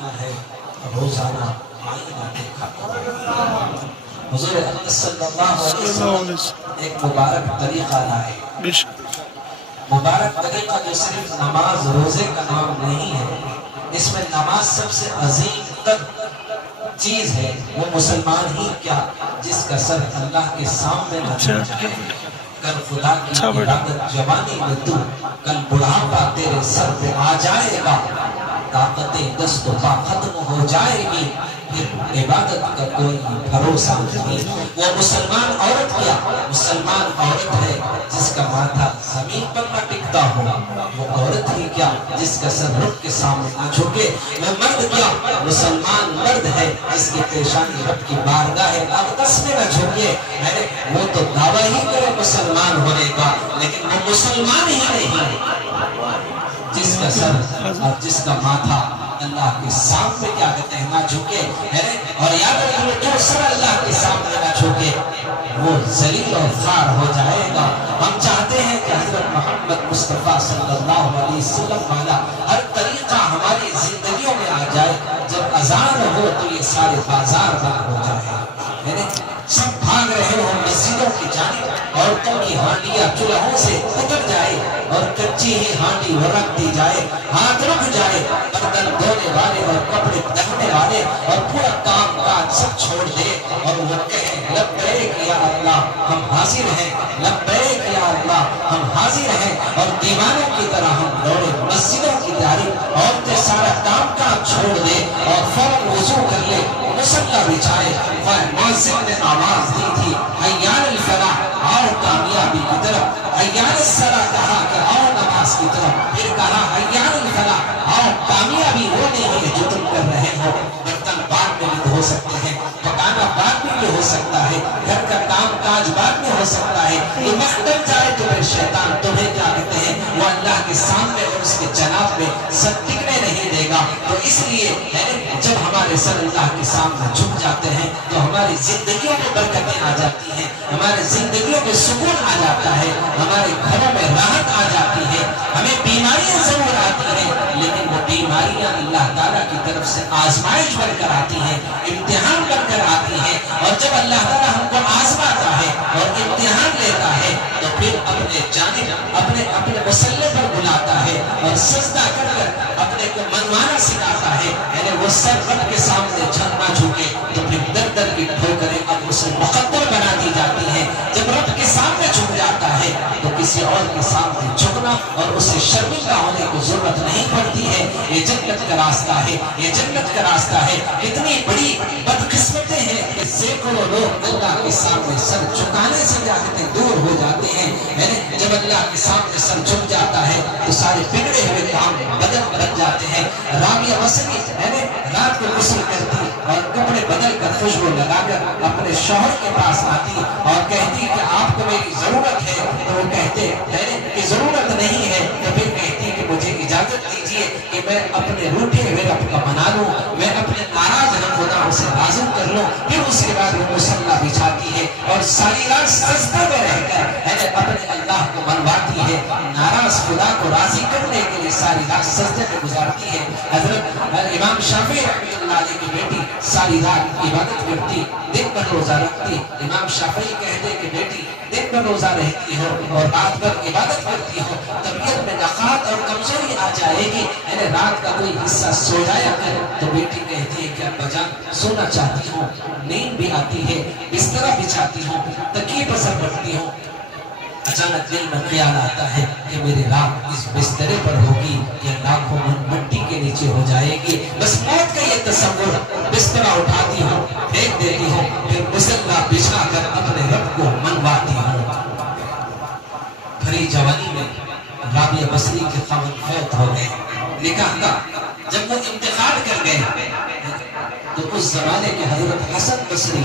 آئینہ ہے روزانہ آئینہ دیکھا کرو۔ حضور اقدس صلی اللہ علیہ وسلم ایک مبارک طریقہ لائے، مبارک طریقہ جو صرف نماز روزے کا نام نہیں ہے، اس میں نماز سب سے عظیم تر چیز ہے۔ وہ مسلمان ہی کیا جس کا سر اللہ کے سامنے نہ جھک جائے، کل خدا کی عبادت جوانی میں تو، کل بڑھاپا تیرے سر پہ آ جائے گا، طاقتیں دست و پا ختم ہو جائے گی، پھر عبادت کا کوئی بھروسہ نہیں۔ وہ مسلمان عورت کیا، مسلمان عورت ہے جس کا ماتھا زمین پر نہ ٹکتا ہو، وہ عورت ہی کیا جس کا سر رب کے سامنے نہ جھکے۔ میں مرد کیا، مسلمان مرد ہے جس کی پیشانی رب کی بارگاہ اقدس میں نہ جھکے۔ وہ تو دعویٰ ہی کرے مسلمان ہونے کا، لیکن وہ مسلمان ہی نہیں جس کا سر اور جس کا ماتھا اللہ کے سامنے کیا کہتے ہیں نہ جھکے۔ اور یاد رکھو جو سر اللہ کے سامنے نہ جھکے وہ ذلیل اور خوار ہو جائے گا۔ ہم چاہتے ہیں کہ حضرت محمد مصطفیٰ صلی اللہ علیہ وسلم والا ہر طریقہ ہماری زندگیوں میں آ جائے۔ جب اذان ہو تو یہ سارے بازار بند ہو جائے، سب بھاگ رہے ہوں مسجدوں کی جانب، عورتوں کی ہانڈیاں چولہوں سے اتر جائے اور کچی ہی ہانڈی وہ رکھ دی جائے، ہاتھ رکھ جائے، برتن دھونے والے اور کپڑے دھونے والے اور پورا کام کاج سب چھوڑ دے اور وہ کہیں لبیک یا اللہ ہم حاضر ہیں، لبیک یا اللہ ہم حاضر ہیں، اور دیوانوں کی طرح ہم دوڑے مسجدوں کی طرف۔ عورتیں سارا کام کاج چھوڑ دے اور فوراً وضو کر لے، مصلی بچھائے، مؤذن نے آواز دی تھی حیان الفلاح، اور کامیابی کی طرف، حیان الصلاح کہا کہ اور نماز کی طرف، پھر کہا حیان الفلاح، اور کامیابی وہ نہیں ہے جو تم کر رہے ہو۔ برتن بعد میں بھی دھو سکتے ہیں، پکانا بعد میں بھی ہو سکتا ہے، گھر کا کام کاج بعد میں ہو سکتا ہے، یہ وقت ڈل جائے تو پھر شیطان تمہیں کیا کہتے ہیں وہ اللہ کے سامنے اور اس کے جناب میں سب ٹکنے نہیں دے گا۔ تو اس لیے جب ہمارے سر اللہ کے سامنے جھک جاتے ہیں تو ہماری زندگیوں میں برکتیں آ جاتی ہیں، ہماری زندگیوں میں سکون آ جاتا ہے، ہمارے گھروں میں راحت آ جاتی ہے۔ ہمیں بیماریاں ضرور آتی ہیں لیکن وہ بیماریاں اللہ تعالیٰ کی طرف سے آزمائش بن کر آتی ہیں، امتحان بن کر آتی ہیں، اور جب اللہ تعالیٰ ہم کو آزماتا ہے اور امتحان لیتا ہے تو پھر اپنے جانب اپنے مسلح پر بلاتا ہے اور سجدہ کر کر اپنے کو منوانا سکھاتا ہے، یعنی وہ سر رب کے سامنے جھکنا جھکے تو پھر در در کی ٹھوکریں اب اسے مقدر بنا دی جاتی ہیں۔ جب رب کے سامنے جھک جاتا ہے تو کسی اور کے سامنے جھکنا اور اسے شرمندہ ہونے کی ضرورت نہیں پڑتی ہے۔ یہ جنت کا راستہ ہے، یہ جنت کا راستہ ہے۔ اتنی بڑی بدقسمتیں ہیں کہ سینکڑوں لوگ اللہ کے سامنے سر جھکانے سے جاتے دور ہو جاتے ہیں۔ جب اللہ کے سامنے سر جھک جاتا ہے تو سارے بگڑے ہوئے کام بدل جاتے ہیں۔ رابعہ بصری رات کو غسل کرتی اور کپڑے بدل کر خوشبو لگا کر اپنے شوہر کے پاس آتی اور کہتی کہ آپ کو میری ضرورت ہے، تو وہ کہتے کہ ضرورت نہیں ہے، تو پھر کہتی کہ مجھے اجازت دیجیے کہ میں اپنے روٹھے ہوئے رب کا منا لوں، میں اپنے ناراض ہم خدا سے راضی کر لوں۔ پھر اس کے بعد وہ مصلی بچھاتی ہے اور ساری رات سجدہ میں رہ کر اپنے اللہ کو منواتی ہے، ناراض خدا کو راضی کرنے کے لیے ساری رات سجدے میں گزارتی ہے۔ حضرت امام شافعی رحمۃ اللہ علیہ کی بیٹی ساری رات عبادت کرتی، دن بھر روزہ رکھتی۔ امام شافعی کہتے کہ بیٹی دن بھر روزہ رہتی ہو اور رات بھر عبادت کرتی ہو، طبیعت میں نقاہت اور کمزوری آ جائے گی، یعنی رات کا کوئی حصہ سو جایا کر۔ تو بیٹی کہتی ہے کہ ابا جان سونا چاہتی ہوں، نیند بھی آتی ہے، بستر بچھاتی ہوں، تکیے پر سر رکھتی ہوں، اچانک دل میں خیال آتا ہے کہ میری رات اس بسترے پر ہوگی یا لاکھوں من مٹی کے نیچے ہو جائے گی۔ بس موت کا یہ تصور، بسترا اٹھاتی ہوں، پھینک دیتی ہوں، پھر مصلی بچھا کر اپنے رب کو منواتی ہوں۔ بھری جوانی میں رابعہ بصری کے خاوند فوت ہو گئے، نکاح کا جب وہ انتقال کر گئے تو اس زمانے کے حضرت حسن بصری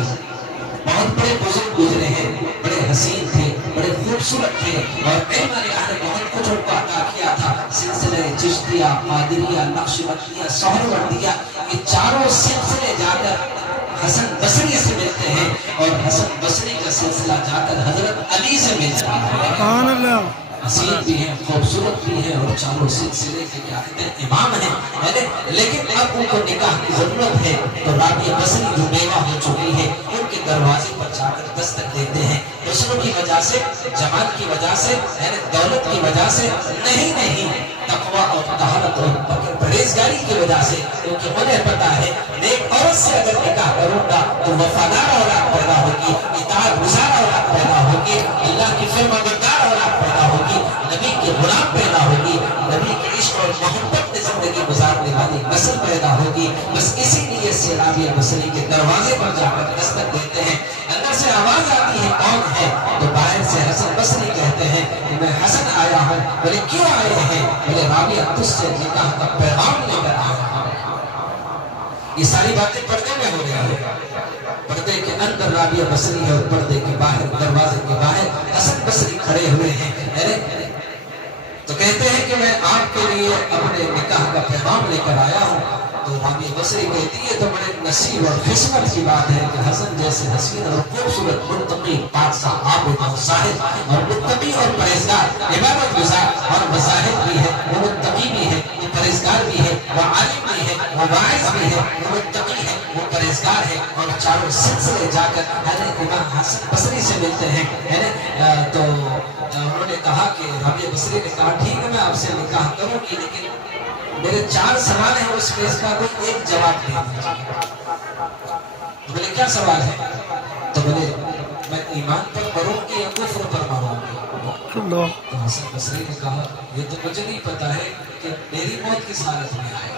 بہت بڑے بزرگ گزرے ہیں، بڑے حسین تھے، بڑے خوبصورت تھے، اور علم نے بہت کچھ ان کو عطا کیا تھا۔ سلسلے چشتیہ، قادریہ، نقشبندیہ، سہروردیہ، یہ چاروں سلسلے جا کر حسن بصری سے ملتے ہیں اور حسن بصری کا سلسلہ جا کر حضرت علی سے ملتا ہے۔ حسین بھی ہیں، خوبصورت بھی ہیں، اور چاروں سلسلے کے کیا کہتے ہیں امام ہیں، لیکن اب ان کو نکاح کی ضرورت ہے تو رابعہ بصری جو بیوہ ہو چکی ہے ان کے دروازے پر جا کر دستک دیتے ہیں، حسن کی وجہ سے، جمال کی وجہ سے، دولت کی وجہ سے نہیں، تقوی اور طہارت اور پرہیزگاری کی وجہ سے، کیونکہ انہیں پتا ہے نیک عورت سے اگر نکاح کروں گا تو وفادار اولاد پیدا ہوگی، اطاعت گزار اولاد پیدا ہوگی، اللہ کی فرمانبردار اولاد پیدا ہوگی، نبی کی غلام پیدا ہوگی، نبی کے عشق اور محبت میں زندگی گزارنے والی نسل پیدا ہوگی۔ بس اسی لیے سے رابعہ بصری کے دروازے پر جا کر دستک دیتے ہیں، اندر سے آواز آتی ہے کون ہے؟ تو باہر سے حسن بصری کہتے ہیں کہ میں حسن آیا ہوں۔ بولے کیوں آئے ہیں؟ بولے رابعہ تجھ سے نکاح کا پیغام لے کر آیا ہوں۔ یہ ساری باتیں پردے میں ہو رہی ہیں، پردے کے اندر رابعہ بصری ہے اور پردے کے باہر، دروازے کے باہر حسن بصری کھڑے ہوئے ہیں۔ تو کہتے ہیں کہ میں آپ کے لیے اپنے نکاح کا پیغام لے کر آیا ہوں۔ تو رابعہ بصری کہتی ہے تو بڑے نصیب اور قسمت کی بات ہے کہ حسن جیسے حسین اور خوبصورت متقی پادشاہ عابد اور زاہد اور متقی اور پرہیزگار، عبادت گزار اور مزاہد بھی ہے، وہ متقی بھی ہے، وہ پرہیزگار بھی ہے، وہ عالم بھی ہے، وہ واعظ بھی ہے، وہ متقی ہے، وہ پرہیزگار ہے، اور چاروں سلسلے جا کر امام حسن بصری سے ملتے ہیں۔ تو انہوں نے کہا کہ رابعہ بصری نے کہا ٹھیک ہے میں آپ سے نکاح کروں گی، لیکن میرے 4 سوال ہیں، اس میں اس کا کوئی ایک جواب دے دیجیے۔ تو بولے کیا سوال ہے؟ تو بولے میں ایمان پر مروں گی یا کفر پر مروں گی؟ تو حسن بصری نے کہا یہ تو مجھے نہیں پتا ہے کہ میری موت کس حالت میں آئے۔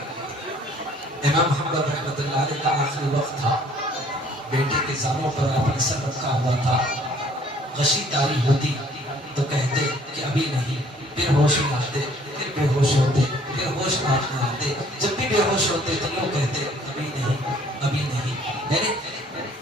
امام حنبل رحمۃ اللہ علیہ کا آخری وقت تھا، بیٹے کے زانوں پر اپنے سر رکھا ہوا تھا، غشی تاری ہوتی تو کہتے کہ ابھی نہیں، پھر ہوش میں آتے، پھر بے ہوش ہوتے، پھر ہوش میں آتے، جب بھی بے ہوش ہوتے تو یوں کہتے ابھی نہیں۔ یعنی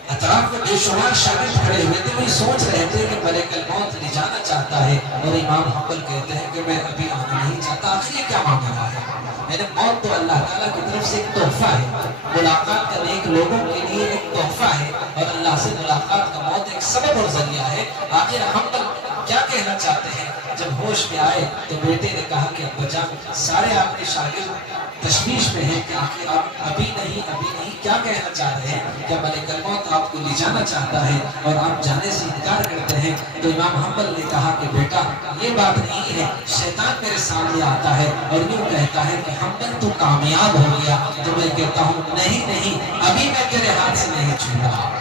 اطراف میں بے شمار شاگرد کھڑے ہوئے تھے، وہی سوچ رہے تھے کہ ملک الموت لے جانا چاہتا ہے، اور امام حنبل کہتے ہیں کہ میں ابھی آنا نہیں چاہتا۔ آخر یہ کیا معاملہ ہے؟ یعنی موت تو اللہ تعالیٰ کی طرف سے ایک تحفہ ہے، ملاقات کا نیک لوگوں کے لیے ایک تحفہ ہے، اور اللہ سے ملاقات کا موت ایک سبب اور ذریعہ ہے۔ آخر حنبل کیا کہنا چاہتے ہیں؟ جب ہوش میں آئے تو بیٹے نے کہا کہ ابا جان سارے آپ کے شاگرد تشویش میں ہیں کہ آخر آپ ابھی نہیں کیا کہنا چاہ رہے ہیں؟ کیا ملک الموت آپ کو لے جانا چاہتا ہے اور آپ جانے سے انکار کرتے ہیں؟ تو امام حنبل نے کہا کہ بیٹا یہ بات نہیں ہے، شیطان میرے سامنے آتا ہے اور یوں کہتا ہے کہ حنبل تو کامیاب ہو گیا، تو میں کہتا ہوں نہیں ابھی میں تیرے ہاتھ سے نہیں چھو رہا۔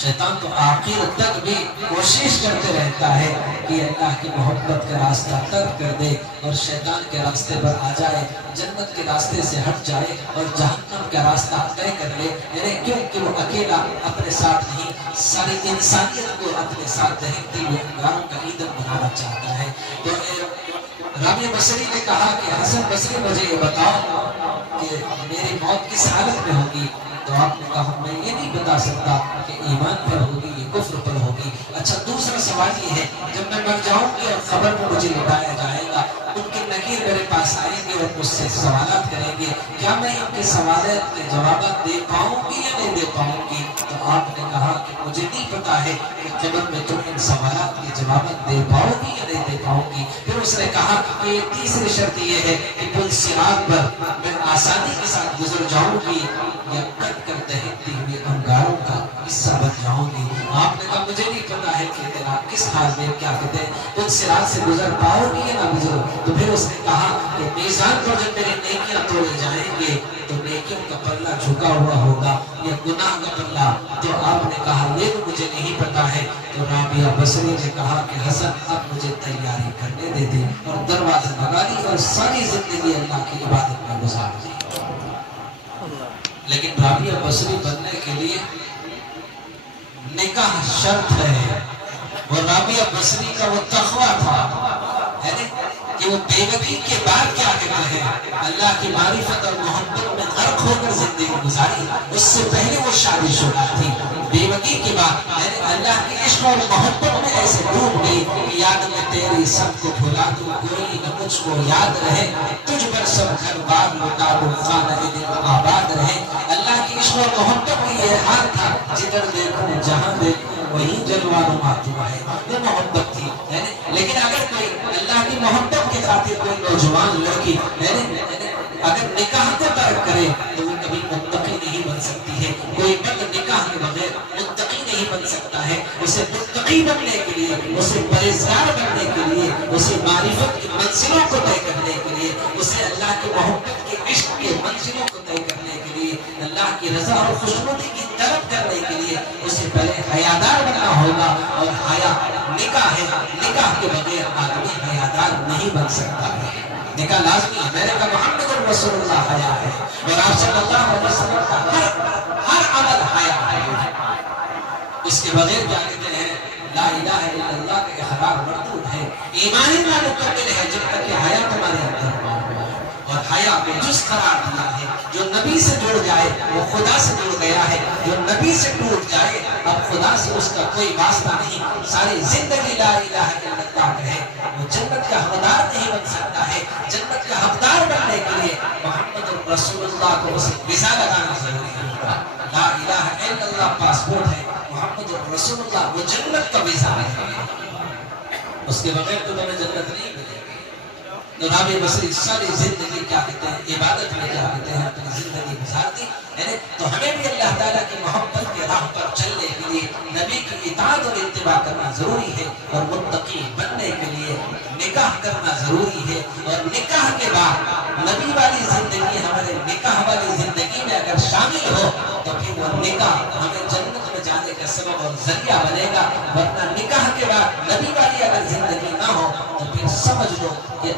شیطان تو آخر تک بھی کوشش کرتے رہتا ہے کہ اللہ کی محبت کا راستہ ترک کر دے اور شیطان کے راستے پر آ جائے، جنت کے راستے سے ہٹ جائے اور جہنم کا راستہ طے کر لے۔ یعنی کیونکہ وہ اکیلا اپنے ساتھ نہیں، ساری انسانیت کو اپنے ساتھ دہکتے ہوئے انگاروں کا ایندھن بنانا چاہتا ہے۔ تو رابعہ بصری نے کہا کہ حسن بصری مجھے یہ بتاؤ کہ میری موت کس حالت میں ہوگی؟ تو آپ نے کہا میں یہ نہیں بتا سکتا کہ ایمان پر ہوگی یا کفر پر ہوگی۔ اچھا دوسرا سوال یہ ہے جب میں مر جاؤں گی اور قبر میں مجھے لٹایا جائے گا، ان کے نکیر میرے پاس آئیں گے اور مجھ سے سوالات کریں گے، کیا میں ان کے سوالات کے جوابات دے پاؤں گی یا نہیں دے پاؤں گی؟ تو آپ نے کہا کہ مجھے نہیں پتا ہے کہ قبر میں تم ان سوالات کے جوابات دے پاؤ گی یا نہیں دے پاؤ گی۔ پھر اس نے کہا کہ تیسری شرط یہ ہے کہ پل صراط پر میں آسانی کے ساتھ گزر جاؤں گی یا کٹ کر دہکتی ہوئی انگاروں کا حصہ بن جاؤں گی۔ آپ نے کہا مجھے نہیں پتا ہے کہ تیرا کس حال میں کیا کہتے ہیں، پل صراط سے گزر پاؤ گی یا نہ گزرو؟ تو پھر اس نے کہا کہ میزان پر جب میری نیکیاں توڑے جائیں گے تو نیکیوں کا پلہ جھکا ہوا ہوگا یا گناہ کا پلہ؟ تو آپ نے کہا یہ تو مجھے نہیں پتا ہے۔ تو رابعہ بصری نے کہا کہ حسن اب مجھے تیاری کرنے دے دے، اور دروازہ لگا دی اور ساری زندگی اللہ کی عبادت میں گزار دی۔ لیکن رابعہ بصری بننے کے لیے نکاح شرط ہے، اور رابعہ بصری کا وہ تقویٰ تھا کہ وہ بیوگی کے بعد کیا کہتے ہیں اللہ کی معرفت اور محبت میں غرق ہو کر زندگی گزاری۔ اس سے پہلے وہ شادی شدہ تھی، بیوگی کے بعد اللہ کے عشق اور محبت میں ایسے ڈوب گئی کہ یاد میں تیری سب کو بھلا دوں، کوئی نہ مجھ کو یاد رہے، تجھ پر سب گھر بار لٹا دوں، خانہ دل آباد رہے۔ اللہ کی عشق اور محبت میں یہ حال تھا، جدھر دیکھوں جہاں دیکھوں وہی جلوہ نما تو ہے، یہ محبت تھی، لیکن اگر کوئی اللہ کی محبت کی خاطر کوئی نوجوان لڑکی اگر نکاح کو ترک کرے تو وہ کبھی متقی نہیں بن سکتی ہے. کوئی مرد نکاح کے بغیر متقی نہیں بن سکتا ہے. اسے متقی بننے کے لیے، اسے پرہیزگار بننے کے لیے، اسے معرفت کی منزلوں کو طے کرنے کے لیے، اسے اللہ کی محبت کے عشق کے منزلوں کو طے کرنے کے لیے، اللہ کی رضا اور خوشنودی کی طلب کرنے کے لیے اسے پہلے حیادار بننا ہوگا. اور حیا نکاح ہے، نکاح کے بغیر آدمی حیادار نہیں بن سکتا ہے. نکاح لازمی ہے. میرے کا محمد رسول اللہ حیا ہے، اور آپ صلی اللہ علیہ وسلم کا ہر عمل حیا ہے. اس کے بغیر کیا کہتے ہیں لا الہ الا اللہ کا اقرار مردود ہے. ایمان ہی نہ مکمل ہے جب تک کہ حیا تمہارے اندر نہ ہو. اور حیا کو جز قرار دیا ہے. جو نبی سے جڑ جائے وہ خدا سے جڑ گیا ہے. جو نبی سے ٹوٹ جائے اب خدا سے اس کا کوئی واسطہ نہیں. ساری زندگی لا الہ الا اللہ کہے وہ جنت کا حقدار نہیں بن سکتا ہے. جنت کا حقدار بننے کے لیے محمد رسول اللہ کو اسے ویزا لگانا ضروری ہے. لا الہ الا اللہ پاسپورٹ ہے، محمد رسول اللہ وہ جنت کا ویزا ہے. اس کے بغیر تو تمہیں جنت نہیں ملے گی. تو نبی بصری ساری زندگی کیا کہتے ہیں عبادت میں کیا کہتے ہیں اپنی زندگی گزارتی. تو ہمیں بھی اللہ تعالیٰ کی محبت کے راہ پر چلنے کے لیے نبی کی اطاعت اور اتباع کرنا ضروری ہے. اور متقی بننے کے لیے نکاح کرنا ضروری ہے. اور نکاح کے بعد نبی والی زندگی ہمارے نکاح والی زندگی میں اگر شامل ہو تو پھر وہ نکاح ہمیں جنت میں جانے کا سبب اور ذریعہ بنے گا. ورنہ نکاح کے بعد نبی والی اگر زندگی نہ ہو تو پھر سمجھ لو کہ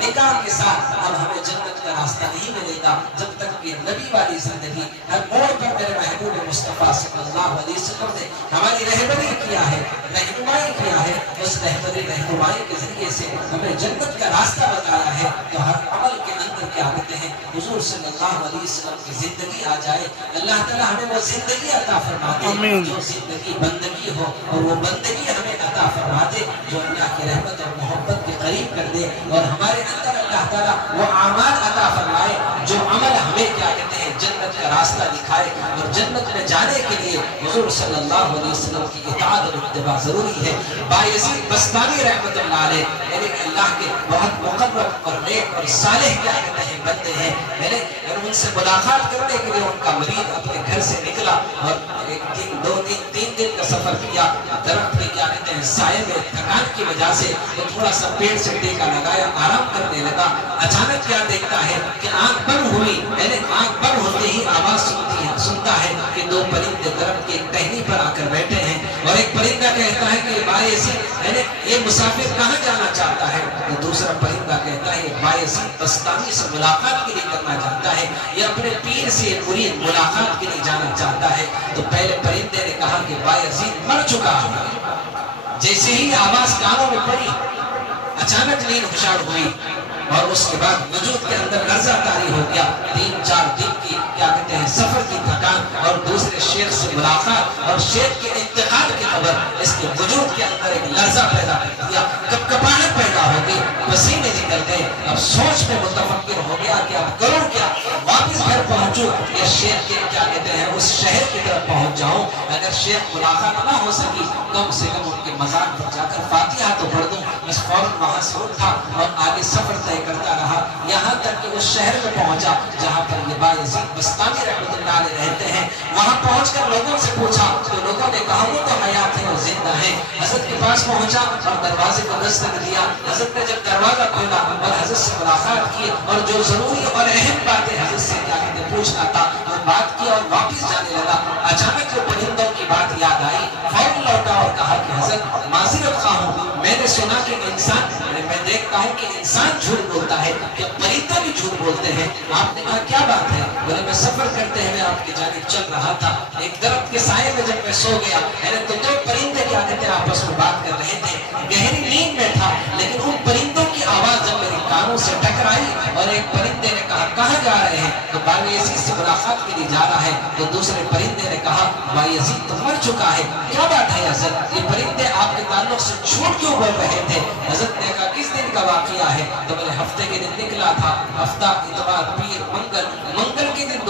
نکاح کے ساتھ اب ہمیں جنت کا راستہ نہیں ملے گا جب تک کہ نبی والی زندگی ہر موڑ پر میرے محبوب مصطفیٰ صلی اللہ علیہ وسلم نے ہماری رہبری کیا ہے، رہنمائی کیا ہے. اس رہنمائی کے ذریعے سے ہمیں جنت کا راستہ بتایا ہے. تو ہر عمل کے اندر کیا کہتے ہیں حضور صلی اللہ علیہ وسلم کی زندگی آ جائے. اللہ تعالیٰ ہمیں وہ زندگی عطا فرما دے جو زندگی بندگی ہو، اور وہ بندگی ہمیں عطا فرما دے جو اللہ کی رحمت اور محبت کے قریب کر دے. اور ہمارے اندر اللہ تعالیٰ وہ اعمال عطا فرمائے جو عمل ہمیں کیا کہتے ہیں جنت کا راستہ دکھائے. اور جنت میں جانے کے لیے حضور صلی اللہ علیہ وسلم کی اطاعت اور اتباع ضروری ہے. بایزید بستامی رحمۃ اللہ علیہ یعنی اللہ کے بہت مقرب اور نیک اور صالح کیا کہتے ہیں بندے ہیں. میں نے ان سے ملاقات کرنے کے لیے ان کا مرید اپنے گھر سے نکلا اور ایک دن دو دن تین دن کا سفر کیا. درخت کے کیا کہتے ہیں سائے میں تھکان کی وجہ سے وہ تھوڑا سا پیڑ سے ٹیکا لگایا، آرام کرنے لگا. اچانک کیا دیکھتا ہے کہ آنکھ بند ہوئی، یعنی آنکھ بند ہوتے ہی آواز سنتا ہے کہ دو پرندے درخت کی ٹہنی پر آ کر بیٹھے ہیں. اور ایک پرندہ کہتا ہے کہ بایزید یعنی یہ مسافر کہاں جانا چاہتا ہے؟ تو دوسرا پرندہ کہتا ہے بایزید بستامی سے ملاقات کے لیے کرنا چاہتا ہے، یہ اپنے پیر سے مرید ملاقات کے لیے جانا چاہتا ہے. تو پہلے پرندے نے کہا کہ بایزید مر چکا ہے. جیسے ہی آواز کانوں میں پڑی اچانک نیند ہوشیار ہوئی اور اس کے بعد وجود کے اندر لرزہ طاری ہو گیا. 3-4 دن کی کیا کہتے ہیں سفر کی تھکان اور دوسرے شیر سے ملاقات اور شیر کے انتقال کی خبر اس کے وجود کے اندر ایک لرزہ پیدا کر دیا. کپکپاہٹ پیدا ہو گئی، پسینے نکل گئے. اب سوچ میں متفکر ہو گیا کہ اب کروں کیا؟ واپس گھر پہنچوں یا شیر کے کیا کہتے ہیں اس شہر کی طرف پہنچ جاؤں؟ اگر شیر ملاقات نہ ہو سکی کم سے کم ان کے مزار پر جا کر فاتحہ تو پڑھ دوں. بس فوراً وہاں سے اٹھا اور آگے سفر طے کرتا رہا یہاں تک کہ اس شہر میں پہنچا جہاں پر یہ بایزید بستامی رحمۃ اللہ علیہ رہتے ہیں. وہاں پہنچ کر لوگوں سے پوچھا تو لوگوں نے کہا وہ تو حیات ہیں، وہ زندہ ہیں. حضرت کے پاس پہنچا اور دروازے کو دستک دیا. حضرت نے جب دروازہ کھولا اور حضرت سے ملاقات کی اور جو ضروری اور اہم باتیں حضرت سے کیا کہتے پوچھنا تھا اور بات کی اور واپس جانے لگا. اچانک جو پرندوں کی بات یاد آئی فوراً لوٹا اور کہا کہ حضرت معذرت خواہ ہوں، میں نے سنا کہ انسان میں دیکھتا ہوں کہ انسان جھوٹ بولتا ہے، کہ پرندے بھی جھوٹ بولتے ہیں. آپ نے کہا کیا بات ہے؟ بولے میں سفر کرتے ہوئے آپ کی جانب چل رہا تھا، ایک درخت کے سائے میں جب میں سو گیا تو دو پرندے کیا کہتے ہیں آپس میں بات کر رہے تھے. گہری نیند میں تھا لیکن ان پرندوں کی آواز جب میرے کانوں سے ٹکرائی اور ایک پرندے نے کہا کہاں جا رہے ہیں؟ تو بایزید سے ملاقات کے لیے جا رہا ہے. تو دوسرے پرندے نے کہا بایزید تو مر چکا ہے. کیا بات ہے حضرت؟ یہ پرندے آپ کے تعلق سے جھوٹ کیوں بول رہے تھے؟ حضرت نے کہا کس دن کا واقعہ ہے؟ تو میں نے ہفتے کے دن نکلا تھا، ہفتہ اتوار پیر منگل کے دن